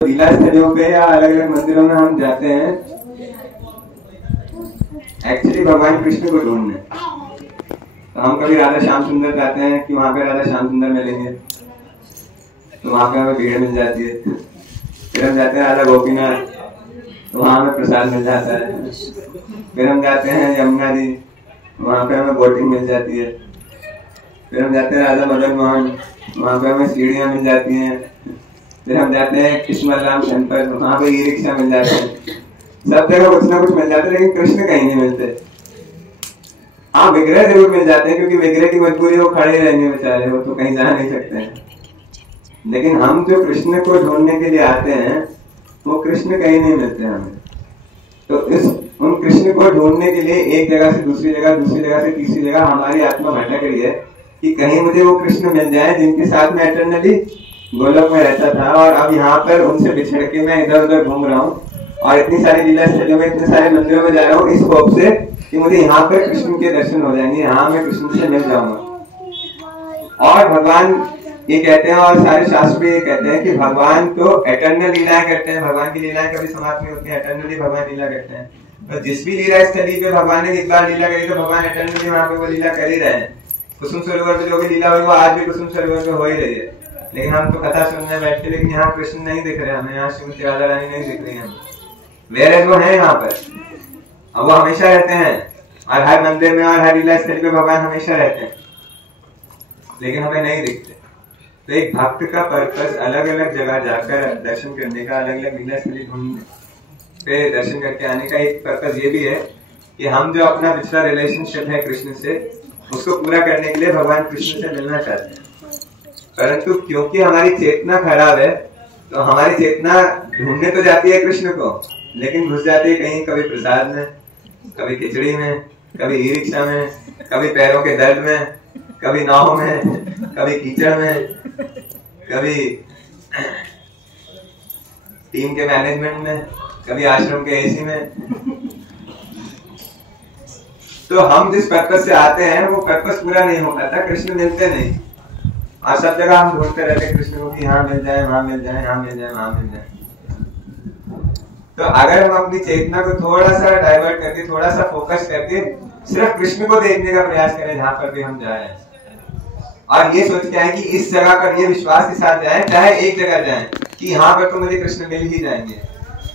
लीला स्थलियों पे या अलग अलग मंदिरों में हम जाते हैं एक्चुअली भगवान कृष्ण को ढूंढने। तो हम कभी राधा श्याम सुंदर जाते हैं कि वहां पे राधा श्याम सुंदर मिलेंगे, तो वहां पे हमें भीड़ मिल जाती है। फिर हम जाते हैं राधा गोपीनाथ, तो वहां हमें प्रसाद मिल जाता है। फिर हम जाते हैं यमुना जी, वहां पे हमें बोटिंग मिल जाती है। फिर हम जाते हैं राधा मदन मोहन, वहां पे हमें सीढ़ियां मिल जाती हैं। फिर हम जाते हैं कृष्ण राम टेम्पल, वहां पे ई रिक्शा मिल जाते हैं। सब जगह कुछ ना कुछ मिल जाता है, लेकिन कृष्ण कहीं नहीं मिलते। हाँ, विग्रह जरूर मिल जाते हैं, क्योंकि विग्रह की मजबूरी वो खड़े रहेंगे बेचारे, वो तो कहीं जा नहीं सकते हैं। लेकिन हम जो कृष्ण को ढूंढने के लिए आते हैं, वो कृष्ण कहीं नहीं मिलते हमें। तो उन कृष्ण को ढूंढने के लिए एक जगह से दूसरी जगह, दूसरी जगह से तीसरी जगह हमारी आत्मा भटक रही है कि कहीं मुझे वो कृष्ण मिल जाए जिनके साथ में एटर्नली गोलोक में रहता था, और अब यहाँ पर उनसे बिछड़ के मैं इधर उधर घूम रहा हूँ और इतनी सारी लीला स्थलियों में, इतने सारे मंदिरों में जा रहा हूँ इस होप से कि मुझे यहाँ पर कृष्ण के दर्शन हो जाएंगे, यहाँ मैं कृष्ण से मिल जाऊंगा। और भगवान ये कहते हैं, और सारे शास्त्र ये कहते हैं कि भगवान तो एटर्नल लीलाएं करते हैं, भगवान की लीलाएं कभी समाप्त नहीं होती है, एटर्नली भगवान लीला करते हैं। तो जिस भी लीला स्थली पे भगवान ने एक बार लीला करी, तो भगवान एटर्नली वहां पे वो लीला कर ही रहे हैं। कुसुम सरोवर पे जो भी लीला हुई वो आज भी कुसुम सरोवर पे हो ही रही है। लेकिन हम तो कथा सुनने बैठे, लेकिन यहाँ कृष्ण नहीं दिख रहे हमें, यहाँ श्रीमती राधा रानी नहीं दिख रही हमें। वेरे जो है यहाँ पर, अब वो हमेशा रहते हैं, और हर मंदिर में और हर लीला स्थल पे भगवान हमेशा रहते हैं, लेकिन हमें नहीं दिखते। तो एक भक्त का पर्पस अलग अलग जगह जाकर दर्शन करने का, अलग अलग लीला स्थली ढूंढने पे दर्शन करके आने का एक पर्पस ये भी है कि हम जो अपना पिछला रिलेशनशिप है कृष्ण से, उसको पूरा करने के लिए भगवान कृष्ण से मिलना चाहते हैं। परंतु क्योंकि हमारी चेतना खराब है, तो हमारी चेतना ढूंढने तो जाती है कृष्ण को, लेकिन घुस जाती है कहीं, कभी प्रसाद में, कभी खिचड़ी में, कभी ई रिक्शा में, कभी पैरों के दर्द में, कभी नाव में, कभी कीचड़ में, कभी टीम के मैनेजमेंट में, कभी आश्रम के एसी में। तो हम जिस पर्पस से आते हैं वो पर्पस पूरा नहीं हो पाता, कृष्ण मिलते नहीं, और सब जगह हम ढूंढते रहते कृष्ण को कि यहाँ मिल जाए, वहां मिल जाए, यहाँ मिल जाए, वहां मिल जाए। तो अगर हम अपनी चेतना को थोड़ा सा डाइवर्ट करके, थोड़ा सा फोकस करके सिर्फ कृष्ण को देखने का प्रयास करें जहां पर भी हम जा रहे हैं, और ये सोच के आए कि इस जगह पर ये विश्वास के साथ जाए, चाहे एक जगह जाए कि यहाँ पर तो मुझे कृष्ण मिल ही जाएंगे।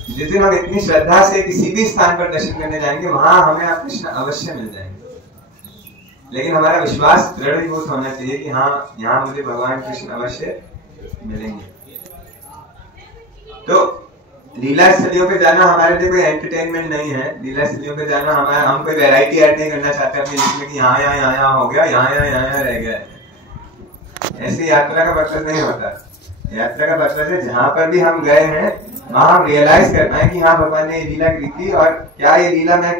जिस दिन हम इतनी श्रद्धा से किसी भी स्थान पर दर्शन करने जाएंगे, वहां हमें आप कृष्ण अवश्य मिल जाएंगे। लेकिन हमारा विश्वास दृढ़ीभूत होना चाहिए कि हाँ, यहाँ मुझे भगवान कृष्ण अवश्य मिलेंगे। तो लीला स्थलियों पे जाना हमारे लिए कोई एंटरटेनमेंट नहीं है। लीला स्थलियों पे जाना हम कोई वैरायटी ऐड नहीं करना चाहते अपनी जिसमें कि यहाँ हो गया, यहाँ रह गया। ऐसी यात्रा का पर्पस नहीं होता। यात्रा का पर्पस है जहाँ पर भी हम गए हैं वहां हम रियलाइज कर पाए कि हाँ, भगवान ने ये लीला की थी, और क्या ये लीला मैं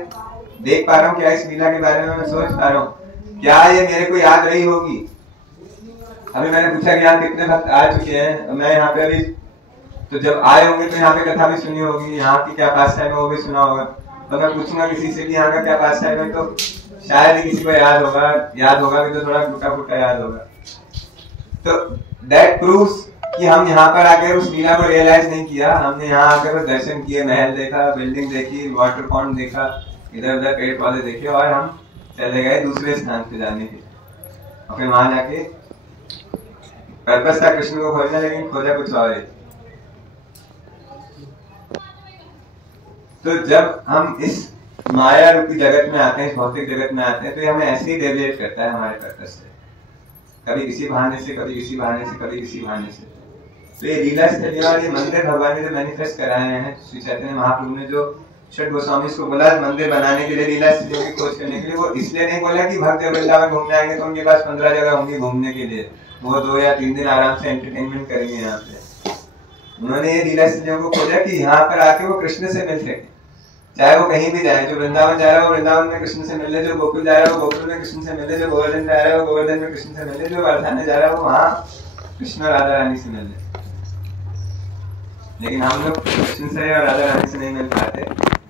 देख पा रहा हूँ, क्या इस लीला के बारे में मैं सोच पा रहा हूँ, क्या ये मेरे को याद रही होगी। अभी मैंने पूछा कि यहाँ कितने भक्त आ चुके हैं, मैं यहाँ पे अभी, तो जब आए होंगे तो यहाँ पे कथा भी सुनी होगी, यहाँ की क्या पास टाइम है वो भी सुना होगा। तो मैं पूछूंगा किसी से कि यहाँ का क्या पास टाइम है, तो शायद ही किसी को याद होगा भी तो थोड़ा टूटा फूटा याद होगा। तो दैट प्रूव्स कि हम यहाँ पर आकर उस लीला को रियलाइज नहीं किया। हमने यहाँ आकर बस दर्शन किए, महल देखा, बिल्डिंग देखी, वाटर पॉन्ड देखा, इधर उधर पेड़ पौधे देखे, और हम चले गए दूसरे स्थान पे जाने के। और फिर वहां जाके पर्पस था कृष्ण को खोजना, लेकिन खोजा कुछ और है। तो जब हम इस माया रूपी जगत में आते हैं, इस भौतिक जगत में आते हैं, तो ये हमें ऐसे ही डेविएट करता है हमारे पर्पस से, कभी किसी बहाने से, कभी किसी बहाने से, कभी किसी बहाने से। तो ये लीला स्थलियां और ये मंदिर भगवान ने जो मैनिफेस्ट कराए हैं, श्री चैतन्य महाप्रभु ने जो छठ गोस्वामी को बोला मंदिर बनाने के लिए, लीला स्थलियों की खोज करने के लिए, वो इसलिए नहीं बोला कि भक्त वृंदावन घूमने आएंगे तो उनके पास 15 जगह होंगी घूमने के लिए, वो 2 या 3 दिन आराम से एंटरटेनमेंट करेंगे यहाँ पे। उन्होंने ये लीला स्थलियों को खोजा कि यहाँ पर आके वो कृष्ण से मिल सके, चाहे वो कहीं भी जाए। जो वृंदावन जा रहा है वो वृंदावन में कृष्ण से मिले, जो गोकुल जा रहा है वो गोकुल में कृष्ण से मिले, जो गोवर्धन जा रहा है वो गोवर्धन में कृष्ण से मिले, जो वर्धाने जा रहा है वो वहाँ कृष्ण और राधा रानी से मिले। लेकिन हम लोग कृष्ण से और राधा रानी से नहीं मिल पाते,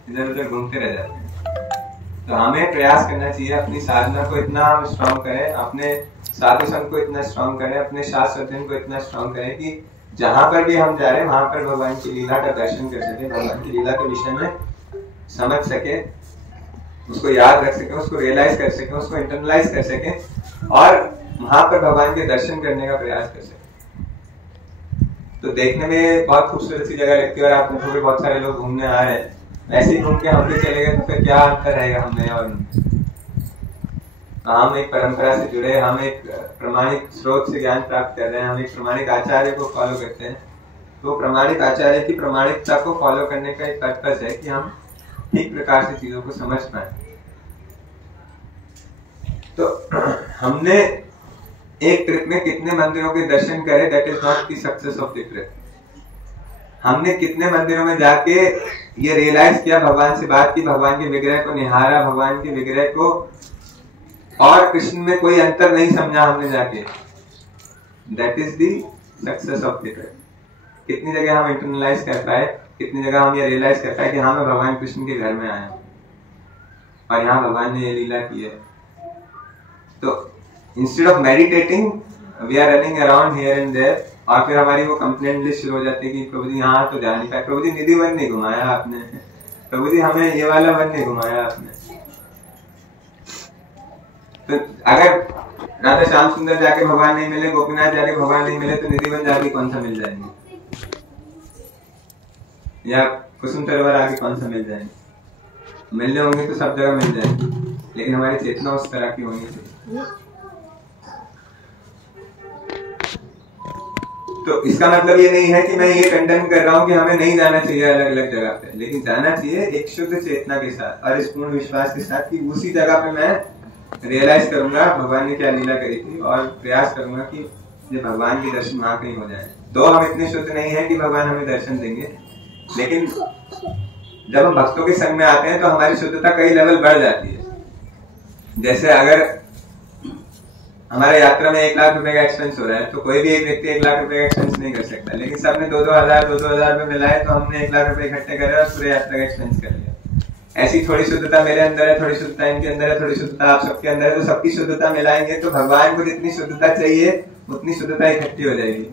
इधर उधर घूमते रह जाते हैं। तो हमें प्रयास करना चाहिए, अपनी साधना को इतना हम स्ट्रॉन्ग करें, अपने साधु संघ को इतना स्ट्रॉन्ग करें, अपने शास्त्र अध्ययन को इतना स्ट्रॉन्ग करें कि जहां पर भी हम जा रहे हैं वहां पर भगवान की लीला का दर्शन कर सके, भगवान की लीला के विषय में समझ सके, उसको याद रख सके, उसको रियलाइज कर सके, उसको इंटरनलाइज कर सके और वहां पर भगवान के दर्शन करने का प्रयास कर सके। तो देखने में बहुत खूबसूरत सी जगह लगती है और आप देखोगे बहुत सारे लोग घूमने आ रहे हैं, ऐसे ही घूम के हम भी चले गए तो फिर क्या अंतर रहेगा हमें और उनमें? हम एक परंपरा से जुड़े, हम एक प्रमाणिक स्रोत से ज्ञान प्राप्त कर रहे हैं, हम एक प्रमाणिक आचार्य को फॉलो करते हैं। तो प्रमाणिक आचार्य की प्रमाणिकता को फॉलो करने का एक पर्पस है कि हम ठीक प्रकार से चीजों को समझ पाए। तो हमने एक ट्रिप में कितने मंदिरों के दर्शन करे, that is not the success of the trip. हमने कितने मंदिरों में जाके ये रियलाइज किया, भगवान से बात की, भगवान के विग्रह को निहारा, भगवान के विग्रह को और कृष्ण में कोई अंतर नहीं समझा हमने जाके, that is the success of the trip. कितनी जगह हम इंटरनलाइज कर पाए, कितनी जगह हम ये रियलाइज कर पाए कि हाँ मैं भगवान कृष्ण के घर में आया हूं और यहाँ भगवान ने ये लीला की है। तो instead of meditating we are running around here and there, और फिर हमारी वो कंप्लेंट लिस्ट शुरू हो जाती है कि प्रभु जी यहाँ तो जा नहीं पाए, प्रभु जी निधि वन नहीं घुमाया आपने, प्रभु जी हमें ये वाला वन नहीं घुमाया आपने। तो अगर राधा श्याम सुंदर जाके भगवान नहीं मिले, गोपीनाथ जाके भगवान नहीं मिले, तो निधि वन जाके कौन सा मिल जाएंगे, या कुसुम सरोवर आगे कौन सा मिल जाएंगे? मिलने होंगे तो सब जगह मिल जाएंगे, लेकिन हमारी चेतना उस तरह की होनी चाहिए। तो इसका मतलब ये नहीं है कि मैं ये कंडेम कर रहा हूँ कि हमें नहीं जाना चाहिए अलग अलग जगह पे, लेकिन जाना चाहिए एक शुद्ध चेतना के साथ और इस पूर्ण विश्वास के साथ कि उसी जगह पे मैं रियलाइज करूंगा भगवान ने क्या लीला करी थी और प्रयास करूंगा कि भगवान के दर्शन वहां कहीं हो जाए। तो हम इतने शुद्ध नहीं है कि भगवान हमें दर्शन देंगे, लेकिन जब हम भक्तों के संग में आते हैं तो हमारी शुद्धता कई लेवल बढ़ जाती है। जैसे अगर हमारे यात्रा में 1 लाख रुपए का एक्सपेंस हो रहा है, तो कोई भी एक व्यक्ति 1 लाख रुपए का एक्सपेंस नहीं कर सकता, लेकिन सबने 2-2 हजार रुपए मिलाए तो हमने 1 लाख रुपए इकट्ठे करे और पूरे यात्रा का एक्सपेंस कर लिया। ऐसी थोड़ी शुद्धता मेरे अंदर है, थोड़ी शुद्धता इनके अंदर है, थोड़ी शुद्धता आप सबके अंदर है, तो सबकी शुद्धता मिलाएंगे तो भगवान को जितनी शुद्धता चाहिए उतनी शुद्धता इकट्ठी हो जाएगी।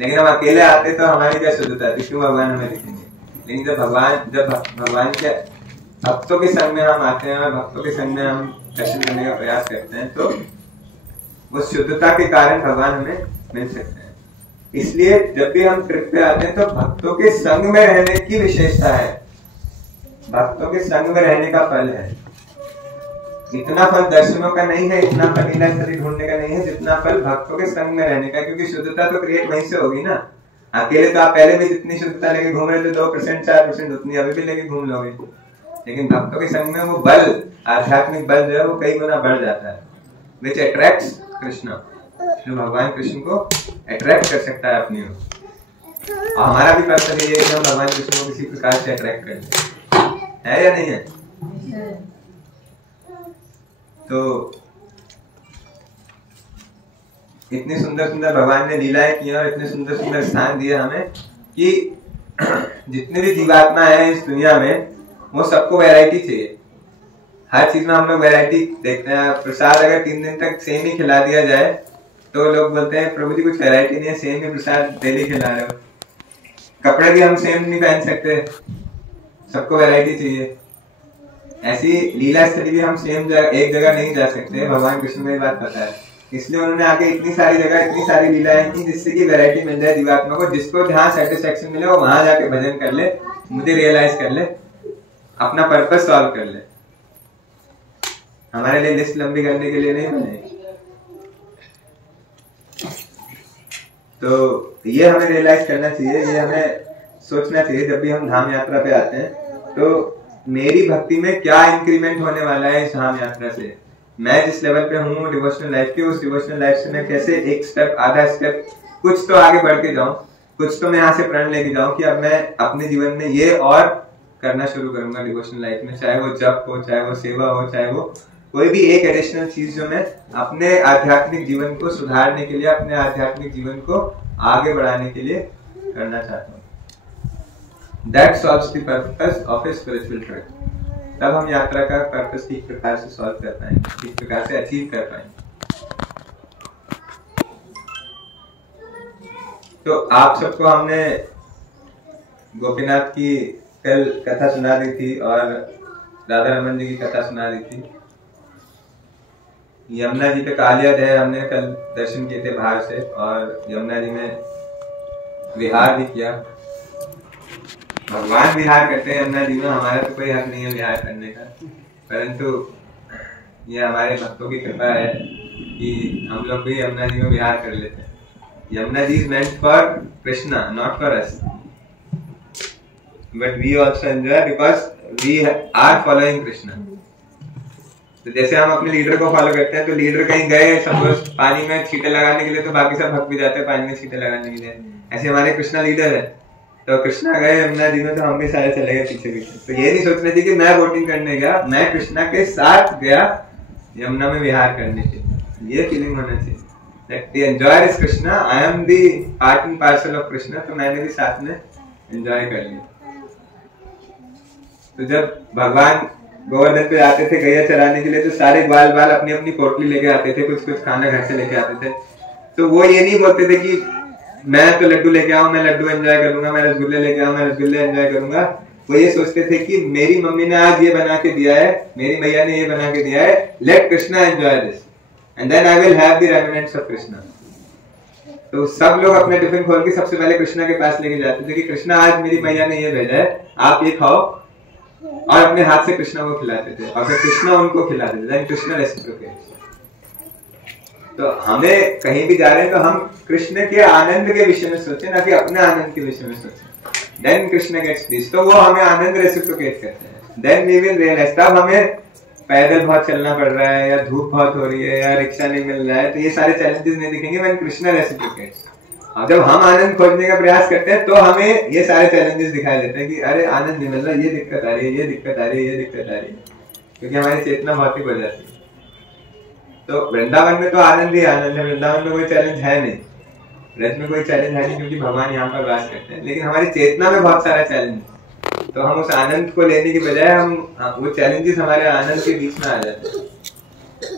लेकिन हम अकेले आते तो हमारी क्या शुद्धता थी, क्यों भगवान हमें दिखेंगे? लेकिन जब भगवान के भक्तों के संग में हम आते हैं और भक्तों के संग में हम दर्शन करने का प्रयास करते हैं तो उस शुद्धता के कारण भगवान हमें मिल सकते हैं। इसलिए जब भी हम ट्रिप पे आते हैं तो भक्तों के संग में रहने की विशेषता है, भक्तों के संग में रहने का फल है। इतना फल दर्शनों का नहीं है, इतना फल लीला स्थली ढूंढने का नहीं है जितना फल भक्तों के संग में रहने का, क्योंकि शुद्धता तो क्रिएट वहीं से होगी ना। अकेले तो आप पहले भी जितनी शुद्धता लेके घूम रहे थे 2% 4% उतनी अभी भी लेके घूम लोगे, लेकिन भक्तों के संग में वो बल, आध्यात्मिक बल जो है वो कई गुना बढ़ जाता है, विच अट्रैक्ट्स कृष्ण, जो भगवान कृष्ण को अट्रैक्ट कर सकता है अपनी ओर। और हमारा भी पर्पस ये है कि हम भगवान कृष्ण को किसी प्रकार से अट्रैक्ट करें, है या नहीं है? तो इतनी सुंदर सुंदर भगवान ने लीलाएं की और इतने सुंदर सुंदर स्थान दिए हमें कि जितने भी जीवात्मा है इस दुनिया में वो सबको वैरायटी चाहिए। हर चीज में हम लोग वैरायटी देखते हैं। प्रसाद अगर 3 दिन तक सेम ही खिला दिया जाए तो लोग बोलते हैं प्रभु जी कुछ वैरायटी नहीं है, सेम ही प्रसाद डेली खिला रहे हो। कपड़े भी हम सेम नहीं पहन सकते, सबको वैरायटी चाहिए। ऐसी लीला स्थली भी हम सेम एक जगह नहीं जा सकते, भगवान कृष्ण को ये बात पता है, इसलिए उन्होंने आगे इतनी सारी जगह इतनी सारी लीलाएं की जिससे कि वैरायटी मिल जाए जीवात्मा को, जिसको जहाँ सेटिस्फेक्शन मिले वो वहां जाके भजन कर ले, मुझे रियलाइज कर ले, अपना पर्पस सॉल्व कर ले। हमारे लिए लिस्ट लंबी करने के लिए नहीं बने। तो ये हमें रियलाइज करना चाहिए, ये हमें सोचना चाहिए जब भी हम धाम यात्रा पे आते हैं, तो मेरी भक्ति में क्या इंक्रीमेंट होने वाला है इस धाम यात्रा से। मैं जिस लेवल पे हूँ डिवोशनल लाइफ के, उस डिवोशनल लाइफ से मैं कैसे एक स्टेप, आधा स्टेप, कुछ तो आगे बढ़ के जाऊं, कुछ तो मैं यहाँ से प्रण लेके जाऊं कि अब मैं अपने जीवन में ये और करना शुरू करूंगा डिवोशनल लाइफ में, चाहे वो जप हो, चाहे वो सेवा हो, चाहे वो कोई भी एक एडिशनल चीज जो मैं अपने आध्यात्मिक जीवन को सुधारने के लिए, अपने आध्यात्मिक जीवन को आगे बढ़ाने के लिए करना चाहता हूँ। That solves the purpose of a spiritual trip. तब हम यात्रा का पर्पस ठीक प्रकार से सॉल्व कर पाएंगे, ठीक प्रकार से अचीव कर पाएंगे। तो आप सबको हमने गोपीनाथ की कल कथा सुना दी थी और राधा रमन जी की कथा सुना दी थी। यमुना जी पे कालिया दह हमने कल दर्शन किए थे बाहर से, और यमुना जी में विहार भी किया। भगवान विहार करते हैं यमुना जी में, हमारा तो कोई हक नहीं है विहार करने का, परंतु ये हमारे भक्तों की कृपा है कि हम लोग भी यमुना जी में विहार कर लेते हैं। Yamuna ji is meant for Krishna, not for us, but we also enjoy because we are following Krishna. तो जैसे हम अपने लीडर को फॉलो करते हैं, तो लीडर कहीं गए सपोज पानी में छींटे लगाने के लिए, तो बाकी सब भक्त भी जाते हैं पानी में छींटे लगाने के लिए। ऐसे हमारे कृष्णा लीडर है, तो कृष्णा गए यमुना जी में तो हम भी सारे चले गए पीछे पीछे। तो ये नहीं सोचना चाहिए कि मैं वोटिंग करने गया, मैं कृष्णा के साथ गया यमुना में विहार करने के लिए। ये फीलिंग होना चाहिए that the enjoyer is Krishna, I am the part and parcel of Krishna, तो मैंने भी साथ में एंजॉय कर लिया। तो जब भगवान गोवर्धन पे आते थे गैया चराने के लिए, तो सारे ग्वाल बाल अपनी अपनी पोटली लेके आते थे, कुछ कुछ खाना घर से लेके आते थे। तो वो ये नहीं बोलते थे कि मैं तो लड्डू लेके आऊं, मैं लड्डू एंजॉय करूंगा, मैं रसगुल्ले लेके आऊं, मैं रसगुल्ले एंजॉय करूंगा। वो ये सोचते थे कि मेरी मम्मी ने आज ये बना के दिया है, मेरी मैया ने ये बना के दिया है, let Krishna enjoy this and then I will have the remnants of Krishna. तो सब लोग अपने टिफिन खोल के सबसे पहले कृष्णा के पास लेके जाते थे कि कृष्णा आज मेरी मैया ने ये भेजा है, आप ये खाओ, और अपने हाथ से कृष्णा को खिलाते थे, और फिर कृष्णा उनको खिलाते थे। Then Krishna reciprocates. तो हमें कहीं भी जा रहे हैं तो हम कृष्ण के आनंद के विषय में सोचें, ना कि अपने आनंद के विषय में सोचें। Then Krishna gets please. तो वो हमें आनंद रेसिप्रोकेट करते हैं। Then we will realise. तब हमें पैदल बहुत चलना पड़ रहा है, या धूप बहुत हो रही है, या रिक्शा नहीं मिल रहा है, तो ये सारे चैलेंजेस नहीं दिखेंगे व्हेन कृष्ण रेसिप्रोकेट्स। और जब हम आनंद खोजने का प्रयास करते हैं तो हमें ये सारे चैलेंजेस दिखाई देते हैं कि अरे आनंद नहीं मिल रहा, ये दिक्कत आ रही है, ये दिक्कत आ रही है, ये दिक्कत आ रही है, क्योंकि हमारी चेतना भौतिक हो जाती है। तो वृंदावन में तो आनंद ही आनंद है, वृंदावन में कोई चैलेंज है नहीं, ब्रज में कोई चैलेंज है नहीं, क्योंकि भगवान यहाँ पर वास करते हैं। लेकिन हमारी चेतना में बहुत सारा चैलेंज है, तो हम उस आनंद को लेने की बजाय हम वो चैलेंजेस हमारे आनंद के बीच में आ जाते हैं,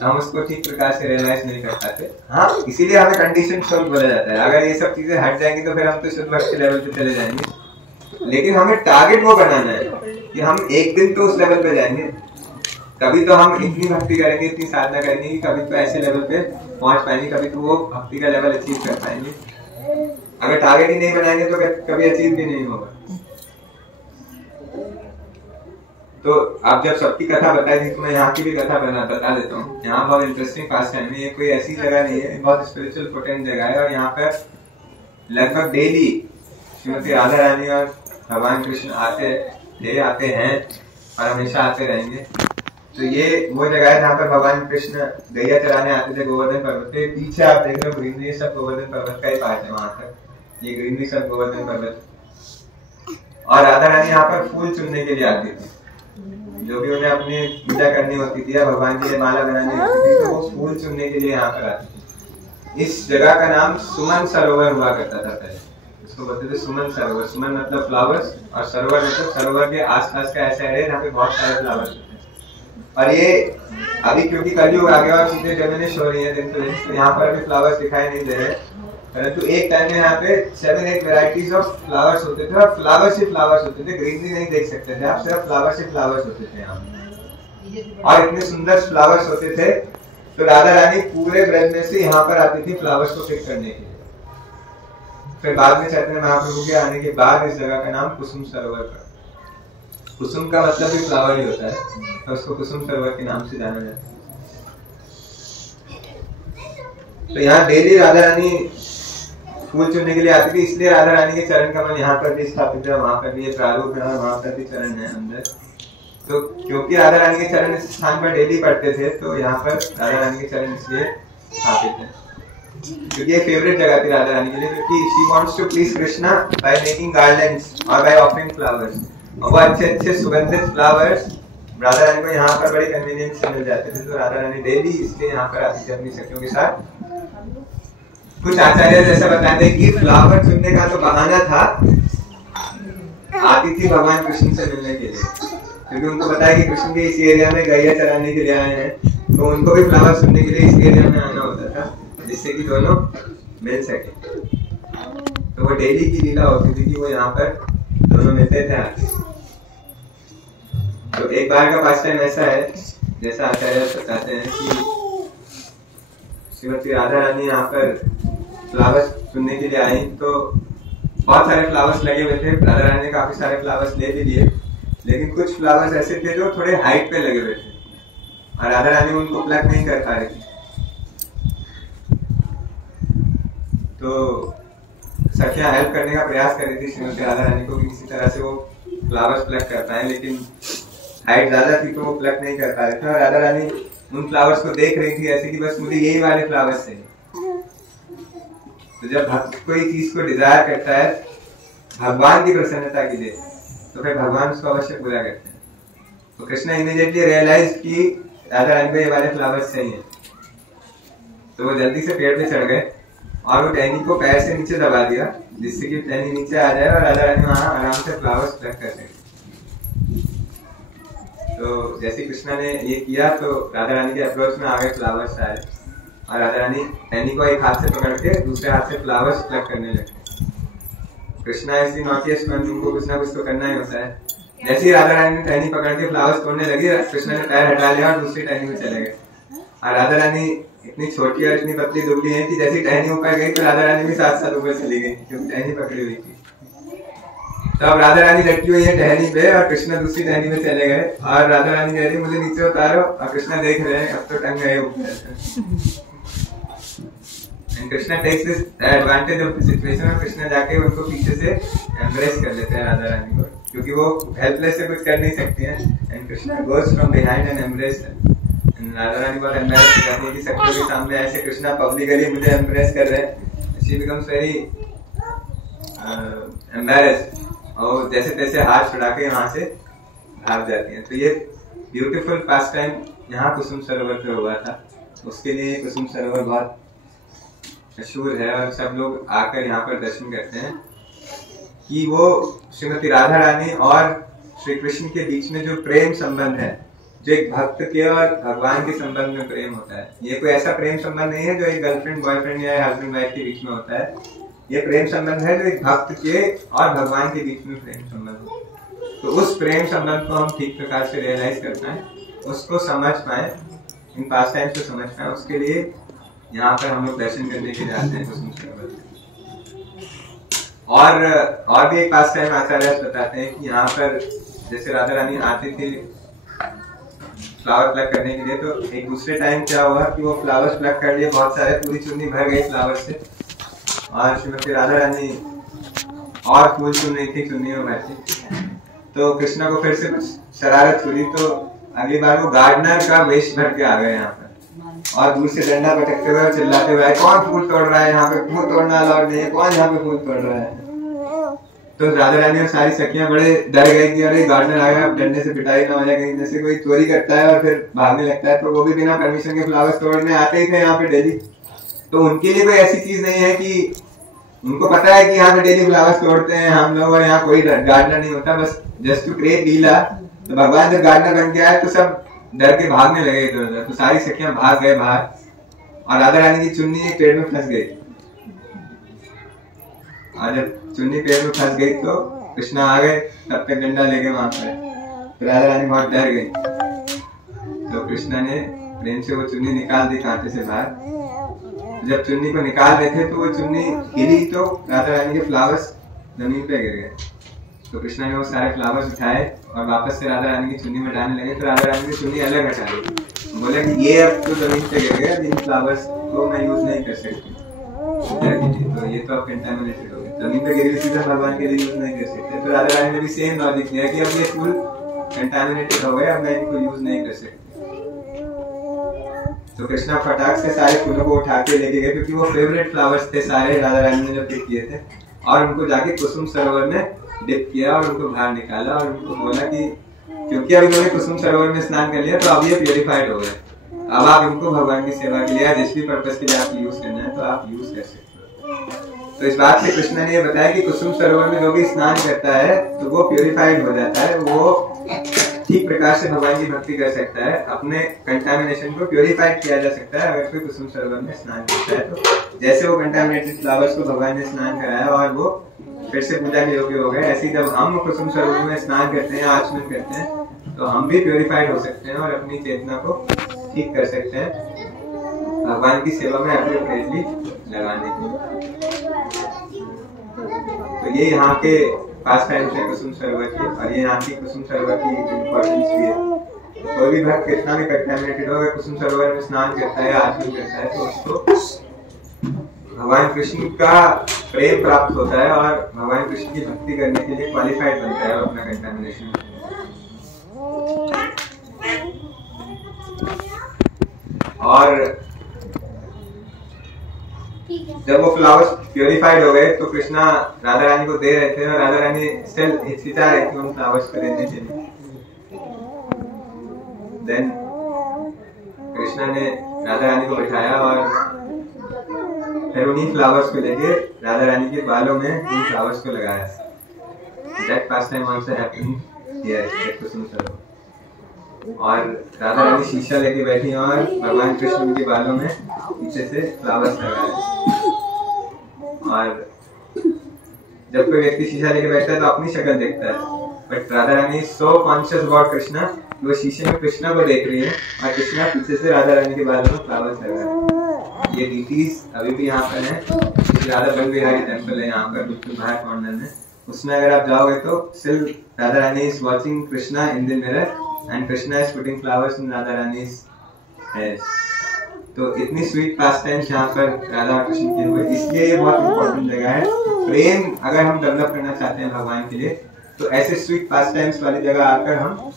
हम उसको ठीक प्रकार से रियलाइज नहीं कर पाते। हाँ, इसीलिए हमें कंडीशन सोल बोला जाता है। अगर ये सब चीजें हट जाएंगी तो फिर हम तो शुद्ध भक्त के लेवल पे चले जाएंगे। लेकिन हमें टारगेट वो बनाना है कि हम एक दिन तो उस लेवल पे जाएंगे। कभी तो हम इतनी भक्ति करेंगे, इतनी साधना करेंगे कि कभी तो ऐसे लेवल पे पहुंच पाएंगे, कभी तो वो भक्ति का लेवल अचीव कर पाएंगे। अगर टारगेट ही नहीं बनाएंगे तो कभी अचीव भी नहीं होगा। तो आप जब सबकी कथा बताई थी तो मैं यहाँ की भी कथा बता देता हूँ। यहाँ बहुत इंटरेस्टिंग पास है। ये कोई ऐसी जगह नहीं है, बहुत स्पिरिचुअल पोटेंट जगह है, और यहाँ पर लगभग डेली श्रीमती राधा रानी और भगवान कृष्ण आते हैं और हमेशा आते रहेंगे। तो ये वो जगह है जहाँ पर भगवान कृष्ण गैया चराने आते थे गोवर्धन पर्वत पे। पीछे आप देख रहे हो ग्रीनरी, सब गोवर्धन पर्वत का ही पार्ट है। वहां तक ये ग्रीनरी सब गोवर्धन पर्वत। और राधा रानी यहाँ पर फूल चुनने के लिए आती थी, जो भी उन्हें अपनी पूजा करनी होती थी या भगवान के लिए माला बनानी होती थी, तो वो फूल चुनने के लिए यहाँ पर आती थी। इस जगह का नाम सुमन सरोवर हुआ करता था पहले। इसको बोलते थे सुमन सरोवर। सुमन मतलब फ्लावर्स, और सरोवर मतलब सरोवर के आसपास का ऐसा एरिया जहाँ पे बहुत सारे फ्लावर्स होते हैं। और ये अभी क्योंकि कलयुग आ गया और चीजें डिमिनिश हो रही है दिन तो दिन, तो यहाँ पर अभी फ्लावर्स दिखाई नहीं दे रहे, परंतु एक टाइम में यहाँ पे 7-8 वेराइटीज ऑफ फ्लावर्स होते थे, और फ्लावर्स ही फ्लावर्स होते थे। ग्रीनरी नहीं देख सकते थे आप, सिर्फ फ्लावर्स ही फ्लावर्स होते थे यहाँ पे। और इतने सुंदर फ्लावर्स होते थे, तो राधा रानी पूरे ब्रज में से यहाँ पर आती थी फ्लावर्स को पिक करने के लिए। फिर बाद में चैतन्य महाप्रभु के आने के बाद इस जगह का नाम कुसुम सरोवर पड़ा। कुसुम का मतलब भी फ्लावर ही होता है, तो उसको कुसुम सरोवर के नाम से जाना जाता है। तो यहाँ डेली राधा रानी फूल चुनने के लिए आती थी, इसलिए राधा रानी के चरण कमल यहाँ पर भी स्थापित है, वहां पर भी ये प्रारूप है, और वहां पर भी चरण है अंदर। तो क्योंकि राधा रानी के चरण इस स्थान पर डेली पड़ते थे, तो यहाँ पर राधा रानी के चरण इसलिए स्थापित है, क्योंकि ये फेवरेट जगह थी राधा रानी के लिए, क्योंकि she wants to please Krishna by making garlands और बाय ऑफरिंग फ्लावर्स। और वो अच्छे अच्छे सुगंधित फ्लावर्स राधा रानी को यहाँ पर बड़ी कन्वीनियंस से मिल जाते थे, तो राधा रानी डेली इसलिए यहाँ पर आती थी अपनी सखियों के साथ। कुछ आचार्य जैसा बताते हैं कि फ्लावर चुनने का तो बहाना था, आती थी भगवान कृष्ण से मिलने के लिए, क्योंकि उनको बताया कि कृष्ण के इस एरिया में गैया चराने के लिए आए हैं, तो उनको भी फ्लावर चुनने के लिए इस एरिया में आना होता था, जिससे कि दोनों मिल सके। तो तो वो डेली की लीला होती थी कि वो यहाँ पर दोनों मिलते थे आके। तो एक बार का पास टाइम ऐसा है, जैसा आचार्य बताते हैं कि श्रीमती राधा रानी यहाँ पर फ्लावर्स चुनने के लिए आई, तो बहुत सारे फ्लावर्स लगे हुए थे। राधा रानी ने काफी सारे फ्लावर्स ले भी लिए, लेकिन कुछ फ्लावर्स ऐसे थे जो थोड़े हाइट पे लगे हुए थे और राधा रानी उनको प्लग नहीं कर पा रही थी। तो सखियां हेल्प करने का प्रयास कर रही थी श्रीमती राधा रानी को कि किसी तरह से वो फ्लावर्स प्लग कर पाए, लेकिन हाइट ज्यादा थी तो वो प्लग नहीं कर पा रहे थे। और राधा रानी उन फ्लावर्स को देख रही थी ऐसे कि बस मुझे यही वाले फ्लावर्स चाहिए। तो जब भक्त कोई चीज को डिजायर करता है भगवान की प्रसन्नता के लिए, तो फिर भगवान उसको अवश्य पूरा करते हैं। तो कृष्ण इमीडिएटली रियलाइज कि राधा रानी को ये वाले फ्लावर्स चाहिए, तो वो जल्दी से पेड़ पे चढ़ गए और वो टहनी को पैर से नीचे दबा दिया, जिससे कि टहनी नीचे आ जाए और राधा रानी वहां आराम से फ्लावर्स प्लग कर सके। तो जैसे कृष्णा ने ये किया तो राधा रानी के अप्रोच में आ गए फ्लावर्स आए और राधा रानी टहनी को एक हाथ से पकड़ के दूसरे हाथ से फ्लावर्स प्लग करने लगे। कृष्णा ऐसी नॉटियस्ट बन, उनको कुछ ना कुछ तो करना ही होता है। जैसे ही राधा रानी ने टहनी पकड़ के फ्लावर्स तोड़ने लगी, कृष्णा ने पैर हटा लिया और दूसरी टहनी में चले गए। और राधा रानी इतनी छोटी और इतनी पतली दुबली है कि जैसी टहनी ऊपर गई तो राधा रानी भी साथ साथ ऊपर चली गई, क्योंकि टहनी पकड़ी हुई थी। तो अब राधा रानी लटकी हुई है टहनी पे और कृष्णा दूसरी टहनी में चले गए और राधा रानी कह रही मुझे नीचे उतारो, और कृष्णा देख रहे हैं अब तो टंग गए ऊपर। Krishna takes this advantage of the situation और कृष्णा जाके उनको पीछे से एम्ब्रेस कर लेते हैं राधा रानी को, क्योंकि वो हेल्पलेस से कुछ कर नहीं सकती हैं। And Krishna goes from behind and embrace and Radha Rani बहुत एम्बैरेस हो जाती है कि सबके भी सामने ऐसे कृष्णा पब्लिकली मुझे एम्ब्रेस कर रहे हैं। शी बिकम्स वेरी एम्बैरेस्ड और जैसे तैसे हाथ छुड़ा के वहां से भाग जाती हैं। तो ये ब्यूटीफुल पास टाइम यहाँ कुसुम सरोवर पे हुआ था। उसके लिए कुसुम सरोवर बहुत मशहूर है और सब लोग आकर यहाँ पर दर्शन करते हैं कि वो श्रीमती राधा रानी और श्री कृष्ण के बीच में जो प्रेम संबंध है, जो एक भक्त के और भगवान के संबंध में प्रेम होता है, ये कोई ऐसा प्रेम संबंध नहीं है जो एक गर्लफ्रेंड बॉयफ्रेंड या हस्बैंड वाइफ के बीच में होता है। ये प्रेम संबंध है जो एक भक्त के और भगवान के बीच में प्रेम संबंध है। तो उस प्रेम संबंध को हम ठीक प्रकार से रियलाइज कर पाए, उसको समझ पाए, इन पास टाइम से समझ पाए, उसके लिए यहाँ पर हम लोग दर्शन करने के लिए आते हैं कुसुम सरोवर। और भी एक पास टाइम आचार्य बताते हैं कि यहाँ पर जैसे राधा रानी आती थी फ्लावर प्लग करने के लिए, तो एक दूसरे टाइम क्या हुआ कि वो फ्लावर्स प्लग कर लिए बहुत सारे, पूरी चुन्नी भर गई फ्लावर से और श्रीमती राधा रानी और फूल चुन रही थी चुन्नी में बैठी। तो कृष्णा को फिर से कुछ शरारत हुई, तो अगली बार वो गार्डनर का वेश भर के आ गए यहाँ पर और दूर से डंडा पटकते हुए और चिल्लाते हुए कौन फूल तोड़ रहा है, यहाँ पे फूल तोड़ना अलाउड नहीं है, कौन यहाँ पे फूल तोड़ रहा है। तो राधा रानी और सारी सखियां बड़े डर गई कि अरे गार्डनर आ गया, डंडे से पिटाई ना हो जाए, कहीं जैसे कोई चोरी करता है और फिर भागने लगता है। तो वो भी बिना परमिशन के फ्लावर्स तोड़ने आते ही थे यहाँ पे डेली। तो उनके लिए कोई ऐसी चीज नहीं है कि उनको पता है कि यहाँ पे डेली फ्लावर्स तोड़ते हैं हम लोग और यहाँ कोई गार्डनर नहीं होता, बस जस्ट टू क्रिएट लीला। तो भगवान जब गार्डनर बन गया है तो सब डर के भागने लगे इधर उधर। तो सारी सखियां भाग गए बाहर और राधा रानी की चुन्नी एक पेड़ में फंस गई। और जब चुन्नी पेड़ में फंस गई तो कृष्णा आ गए, तब तक डंडा लेके वहां पर। तो राधा रानी बहुत डर गई। तो कृष्णा ने प्रेम से वो चुन्नी निकाल दी कांटे से बाहर। जब चुन्नी को निकाल रहे थे तो वो चुन्नी हिली तो राधा रानी के फ्लावर्स जमीन पे गिर गए। तो कृष्णा ने वो सारे फ्लावर्स उठाए और वापस से राधा रानी की चुन्नी में डालने लगे। तो राधा रानी की चुन्नी अलग हटा दी, बोले कि ये अब तो जमीन पे गिर गया, इन फ्लावर्स को मैं यूज नहीं कर सकती। तो ये तो अब कंटामिनेटेड हो गया, जमीन पे गिरी हुई चीजें भगवान के लिए यूज नहीं कर सकते। तो राधा रानी ने भी सेम लॉजिक लिया कि अब ये फूल कंटामिनेटेड हो गए, अब मैं इनको यूज नहीं कर सकती। तो कृष्णा फटाक से सारे फूलों को उठा के लेके गए, क्योंकि वो फेवरेट फ्लावर्स थे सारे राधा रानी ने जो पिक किए थे, और उनको जाके कुसुम सरोवर में डिप किया और उनको बाहर निकाला और उनको बोला कि क्योंकि अभी उन्होंने कुसुम सरोवर में स्नान कर लिया तो अब ये प्योरीफाइड हो गए, अब आप इनको भगवान की सेवा के लिए या जिस भी पर्पस के लिए आप यूज करना है तो आप यूज कर सकते हो। तो इस बात से कृष्ण ने ये बताया कि कुसुम सरोवर में जो भी स्नान करता है तो वो प्योरीफाइड हो जाता है, वो ठीक प्रकार से भगवान की भक्ति कर सकता है, अपने कंटामिनेशन को प्योरीफाइड किया जा सकता है अगर कोई कुसुम सरोवर में स्नान करता है। तो जैसे वो कंटामिनेटेड फ्लावर्स को भगवान ने स्नान कराया और वो फिर से पूजा के योग्य हो गए, ऐसे ही जब हम कुसुम सरोवर में स्नान करते हैं, आचमन करते हैं, तो हम भी प्योरीफाइड हो सकते हैं और अपनी चेतना को ठीक कर सकते हैं भगवान की सेवा में अप्रोप्रिएटली लगाने के। तो ये यहाँ के पास टाइम है कुसुम सरोवर की, और ये यहाँ की कुसुम सरोवर की इम्पोर्टेंस भी है। कोई भी भक्त कितना भी कंटामिनेटेड हो, अगर कुसुम सरोवर में स्नान करता है, आचमन करता है, तो उसको भगवान कृष्ण का प्रेम प्राप्त होता है और भगवान कृष्ण की भक्ति करने के लिए क्वालिफाइड बनता है अपना कंटामिनेशन। और जब वो फ्लावर्स प्योरीफाइड हो गए तो कृष्णा राधा रानी को दे रहे थे और राधा रानी स्टिल हिचकिचा रही थी उन फ्लावर्स को देने के लिए। देन कृष्णा ने राधा रानी को बिठाया और फिर उन्हीं फ्लावर्स को लेके राधा रानी के बालों में उन फ्लावर्स को लगाया। That pastime also happened here at कुसुम सरोवर। और राधा रानी शीशा लेके बैठी और भगवान कृष्ण के बालों में पीछे से फ्लावर्स लगाए। और जब कोई व्यक्ति शीशा लेके बैठता है तो अपनी शक्ल देखता है, but Radha Rani so conscious about Krishna, वो शीशे में कृष्णा को देख रही है और कृष्णा पीछे से राधा रानी के बालों में फ्लावर्स लगाए। ये डीटीज अभी भी यहाँ पर है। राधा बन बिहारी टेम्पल है यहाँ पर बिल्कुल बाहर कॉर्नर में, उसमें अगर आप जाओगे तो still Radha Rani is watching Krishna in the mirror and Krishna is putting flowers in Radha Rani's hair. तो इतनी स्वीट पास टाइम्स यहाँ पर राधा और कृष्ण के हुए, इसलिए ये बहुत इंपॉर्टेंट जगह है। प्रेम अगर हम डेवलप करना चाहते हैं भगवान के लिए, तो ऐसे स्वीट पास टाइम्स वाली जगह आकर हम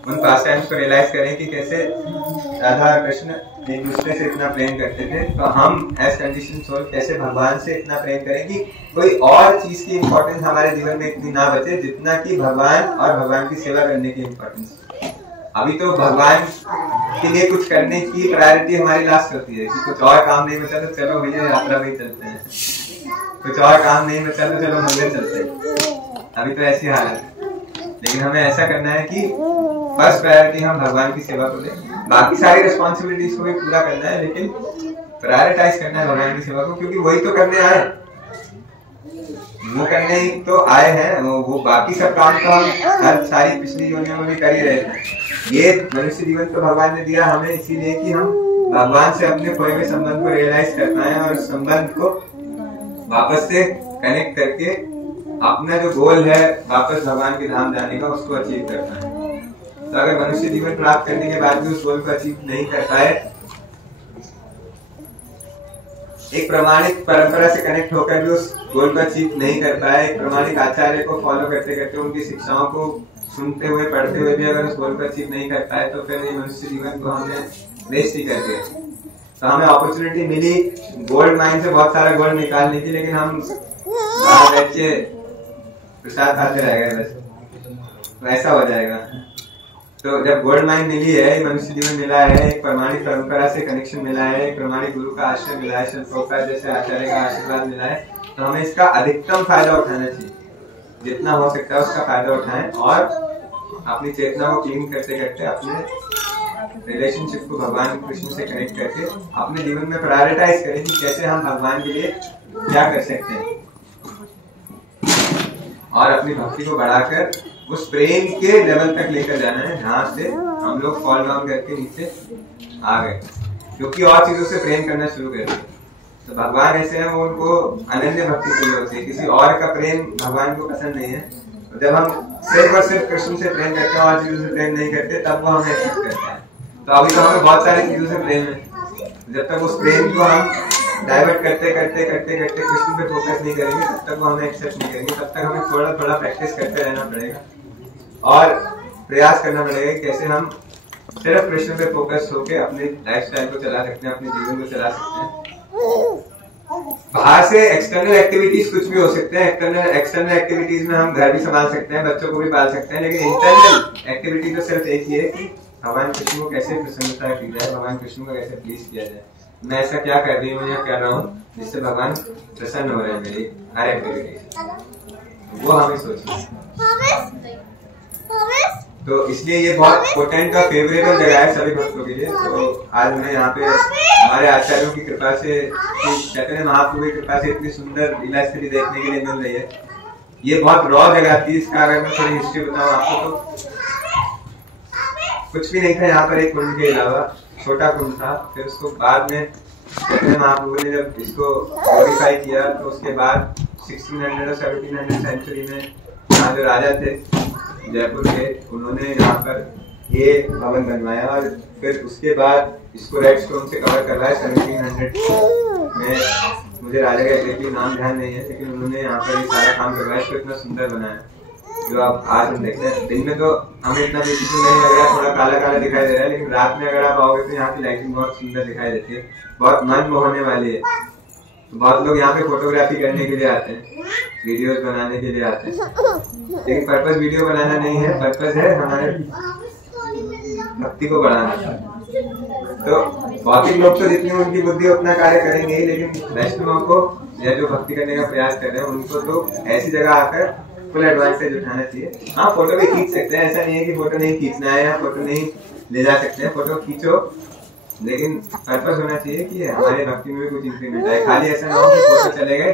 उन पास टाइम्स को रियलाइज करें कि कैसे राधा और कृष्ण एक दूसरे से इतना प्रेम करते थे, तो हम एज कंडीशन सोल कैसे भगवान से इतना प्रेम करें कि कोई और चीज की इम्पोर्टेंस हमारे जीवन में इतनी ना बचे जितना कि भगवान और भगवान की सेवा करने की इम्पोर्टेंस। अभी तो भगवान के लिए कुछ करने की प्रायोरिटी हमारी लास्ट होती है कि कुछ और काम नहीं बचा तो चलो भैया यात्रा में ही चलते हैं, कुछ और काम नहीं बचा तो चलो मंदिर चलते हैं। अभी तो ऐसी हालत है, लेकिन हमें ऐसा करना है कि फर्स्ट प्रायोरिटी हम भगवान की सेवा को दें, बाकी सारी रिस्पॉन्सिबिलिटीज को भी पूरा करना है, लेकिन प्रायोरिटाइज करना है भगवान की सेवा को, क्योंकि वही तो करने आए, वो करने ही तो आए हैं। वो बाकी सब काम तो हम हर सारी पिछली योनियों में भी कर ही रहे थे। ये मनुष्य जीवन तो भगवान ने दिया हमें इसीलिए कि हम भगवान से अपने खोए हुए संबंध को रियलाइज कर पाए और उस संबंध को वापस से कनेक्ट करके अपना जो गोल है वापस भगवान के धाम जाने का, उसको अचीव कर पाए। तो अगर मनुष्य जीवन प्राप्त करने के बाद भी उस गोल को अचीव नहीं कर पाए, एक प्रमाणिक परंपरा से कनेक्ट होकर भी उस गोल को अचीव नहीं कर पाए, एक प्रमाणिक आचार्य को फॉलो करते करते उनकी शिक्षाओं को सुनते हुए पढ़ते हुए भी अगर उस गोल को अचीव नहीं कर पाए, तो फिर ये मनुष्य जीवन को हमने वेस्ट ही कर दिया। तो हमें अपॉर्चुनिटी मिली गोल्ड माइन से बहुत सारा गोल्ड निकालने की, लेकिन हम बाहर बैठ के प्रसाद खाते रह गए, बस वैसा हो जाएगा। तो जब गोल्ड माइन मिली है, मनुष्य जीवन मिला है, एक प्रमाणिक परंपरा से कनेक्शन मिला है, एक प्रमाणिक गुरु का आश्रय मिला है, शिल प्रभुपाद जैसे आचार्य का आशीर्वाद मिला है, तो हमें इसका अधिकतम फायदा उठाना चाहिए। जितना हो सकता है उसका फायदा उठाएं और अपनी चेतना को क्लीन करते करते अपने रिलेशनशिप को भगवान कृष्ण से कनेक्ट करके अपने जीवन में प्रायोरिटाइज करें कि कैसे हम भगवान के लिए क्या कर सकते हैं, और अपनी भक्ति को बढ़ाकर उस प्रेम के लेवल तक लेकर जाना है जहाँ से हम लोग फॉल डाउन करके नीचे आ गए, क्योंकि और चीजों से प्रेम करना शुरू कर दिया। तो भगवान ऐसे हैं, वो उनको अनन्य भक्ति चाहिए होती है, किसी और का प्रेम भगवान को पसंद नहीं है। तो जब हम सिर्फ और सिर्फ कृष्ण से प्रेम करते हैं और चीजों से प्रेम नहीं करते, तब वो हमें एक्सेप्ट करता है। तो अभी तो हमें बहुत सारी चीजों से प्रेम है, जब तक उस प्रेम को हम डाइवर्ट करते करते करते करते कृष्ण पे फोकस नहीं करेंगे, तब तक वो हमें एक्सेप्ट नहीं करेंगे। तब तक हमें थोड़ा थोड़ा प्रैक्टिस करते रहना पड़ेगा और प्रयास करना पड़ेगा कैसे हम सिर्फ कृष्ण पे फोकस होकर अपने लाइफस्टाइल को चला सकते हैं, अपने जीवन को चला सकते हैं। बाहर से एक्सटर्नल एक्टिविटीज कुछ भी हो सकते हैं, एक्सटर्नल एक्टिविटीज में हम घर भी संभाल सकते हैं, बच्चों को भी पाल सकते हैं, लेकिन इंटरनल एक्टिविटी तो सिर्फ एक ही है कि भगवान कृष्ण को कैसे प्रसन्नता की जाए, भगवान कृष्ण को कैसे प्लीज किया जाए। मैं ऐसा क्या कर रही हूँ या कर रहा हूँ जिससे भगवान प्रसन्न हो रहे हैं मेरी हर एक्टिविटी, वो हमें सोचना है। तो इसलिए ये बहुत पोटेंट और फेवरेबल जगह है सभी भक्तों के लिए। तो आज हमें यहाँ पे हमारे आचार्यों की कृपा से, चैतन्य महाप्रभु की कृपा से इतनी सुंदर लीला स्थली देखने के लिए मिल रही है। ये बहुत रॉ जगह थी, इसका अगर मैं थोड़ी हिस्ट्री बताऊँ आपको तो कुछ भी नहीं था यहाँ पर, एक कुंड के अलावा छोटा कुंड था। फिर उसको बाद में चैतन्य महाप्रभु ने जब इसको मॉडिफाई किया तो उसके बाद 1600 और 1700 सेंचुरी में यहाँ जो राजा थे जयपुर के, उन्होंने यहाँ पर ये भवन बनवाया और फिर उसके बाद इसको रेड स्टोन से कवर करवाया 1700 में। मुझे राजा का एग्जैक्टली नाम ध्यान नहीं है, लेकिन उन्होंने यहाँ पर ये सारा काम करवाया, इसको इतना सुंदर बनाया जो आप आज हम देखते हैं। दिन में तो हमें इतना ब्यूटीफुल नहीं लग रहा, थोड़ा काला काला दिखाई दे रहा है, लेकिन रात में अगर आप आओगे तो यहाँ की लाइटिंग बहुत सुंदर दिखाई देती है, बहुत मन मोहने वाली है। बहुत लोग यहाँ पे फोटोग्राफी करने के लिए आते हैं, वीडियोस बनाने के लिए आते हैं, लेकिन पर्पस वीडियो बनाना नहीं है, पर्पस है हमारे भक्ति को बढ़ाना। तो भौतिक लोग तो जितनी उनकी बुद्धि उतना कार्य करेंगे ही, लेकिन वैष्णवों को या जो भक्ति करने का प्रयास कर रहे हैं उनको तो ऐसी जगह आकर फुल एडवांटेज उठाना चाहिए। हाँ, फोटो भी खींच सकते हैं, ऐसा नहीं है कि फोटो नहीं खींचना है या फोटो नहीं ले जा सकते हैं, फोटो खींचो, लेकिन पर्पस होना चाहिए कि हमारे भक्ति में भी कुछ इंक्रीमेंट आए। खाली ऐसा ना हो कि फोटो चले गए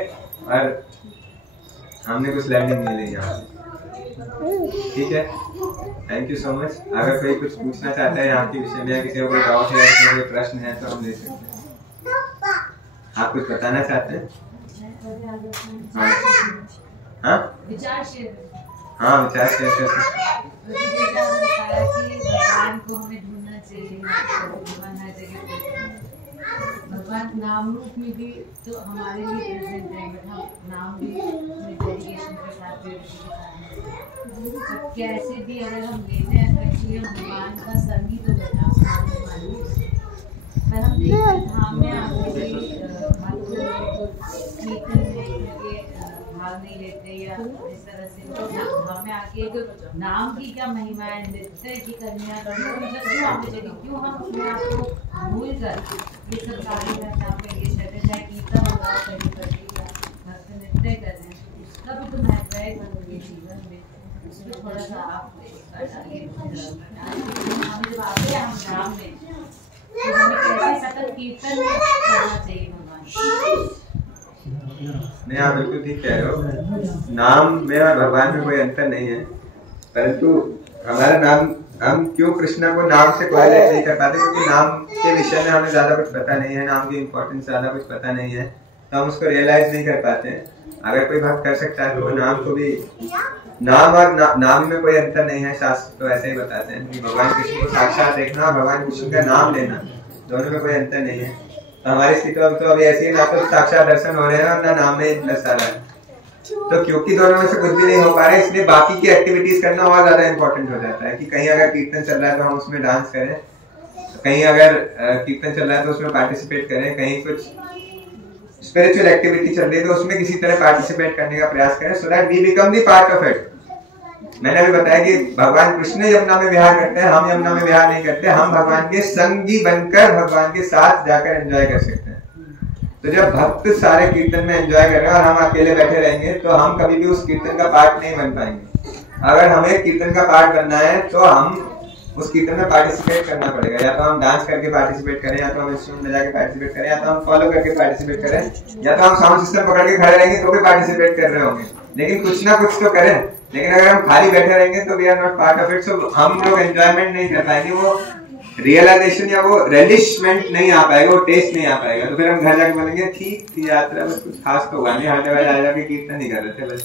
और हमने कुछ लर्निंग नहीं ली यहाँ से। ठीक है, थैंक यू सो मच। अगर कोई कुछ पूछना चाहता है यहाँ के विषय में या किसी को कोई डाउट है, कोई प्रश्न है तो हम ले सकते हैं। आप कुछ बताना चाहते हैं? हाँ, विचार शेयर कर सकते। भगवान को हमें ढूंढना चाहिए, भगवान हर जगह, भगवान नाम रूप में भी तो हमारे लिए प्रेजेंट है, बट हम नाम भी डेडिकेशन के साथ कैसे भी अगर हम लेते हैं एक्चुअली हम भगवान का संगीत तो बैठा पर हम देखते हैं धाम में आके कीर्तन में भाग नहीं लेते या इस तरह से धाम में आके नाम की क्या महिमा है, नृत्य की कन्या क्यों हम अपने आप को भूल कर ये सब कार्य करना करिए, चाहे कीर्तन होगा कहीं भक्त नृत्य कर रहे हैं, उसका भी तो महत्व है के जीवन में। उसमें थोड़ा सा आप डालिए, हमें जब आते हैं हम नाम में तो हमें कैसे सतत कीर्तन करना चाहिए भगवान। नहीं, आप बिल्कुल ठीक कह रहे हो। नाम में और भगवान में कोई अंतर नहीं है, परंतु हमारा नाम, हम क्यों कृष्णा को नाम से कोरिलेट नहीं कर पाते, क्योंकि नाम के विषय में हमें ज्यादा कुछ पता नहीं है, नाम की इम्पोर्टेंस ज्यादा कुछ पता नहीं है, तो हम उसको रियलाइज नहीं कर पाते हैं। अगर कोई भक्त कर सकता है तो वो नाम को भी, नाम और नाम में कोई अंतर नहीं है। शास्त्र तो ऐसे ही बताते हैं कि भगवान कृष्ण को साक्षात देखना, भगवान कृष्ण का नाम लेना, दोनों में कोई अंतर नहीं है। तो हमारी स्थिति तो अभी ऐसी है, ना तो साक्षात दर्शन हो रहे हैं और ना नाम में इंटरेस्ट आ रहा है। तो क्योंकि दोनों में से कुछ भी नहीं हो पा रहा है, इसलिए बाकी की एक्टिविटीज करना और ज्यादा इंपॉर्टेंट हो जाता है। कि कहीं अगर कीर्तन चल रहा है तो हम उसमें डांस करें, कहीं अगर कीर्तन चल रहा है तो उसमें पार्टिसिपेट करें, कहीं कुछ स्पिरिचुअल एक्टिविटी चल रही है तो उसमें किसी तरह पार्टिसिपेट करने का प्रयास करें, so that we become the part of it. मैंने अभी बताया कि भगवान कृष्ण यमुना में विहार करते हैं, हम यमुना में विहार नहीं करते, हम भगवान के संगी बनकर भगवान के साथ जाकर एंजॉय कर सकते हैं। तो जब भक्त सारे कीर्तन में एंजॉय कर रहे हैं और हम अकेले बैठे रहेंगे तो हम कभी भी उस कीर्तन का पार्ट नहीं बन पाएंगे। अगर हमें कीर्तन का पार्ट बनना है तो हम उस कीर्तन में पार्टिसिपेट करना पड़ेगा, या तो हम डांस करके पार्टिसिपेट करें, या तो हम इंस्ट्रूमेंट बजा के पार्टिसिपेट करें, या तो हम फॉलो करके पार्टिसिपेट करें, या तो हम साउंड सिस्टम पकड़ के खड़े रहेंगे तो भी पार्टिसिपेट कर रहे होंगे, लेकिन कुछ ना कुछ तो करें। लेकिन अगर हम खाली बैठे रहेंगे तो we are not part of it, so हम लोग एंजॉयमेंट नहीं कर पाएंगे, वो रियलाइजेशन या वो रेलिशमेंट नहीं आ पाएगा, वो टेस्ट नहीं आ पाएगा। तो फिर हम घर जाके बोलेंगे ठीक थी यात्रा, बस कुछ खास तो हुआ नहीं, हर जगह जा जाके कीर्तन नहीं कर रहे थे बस।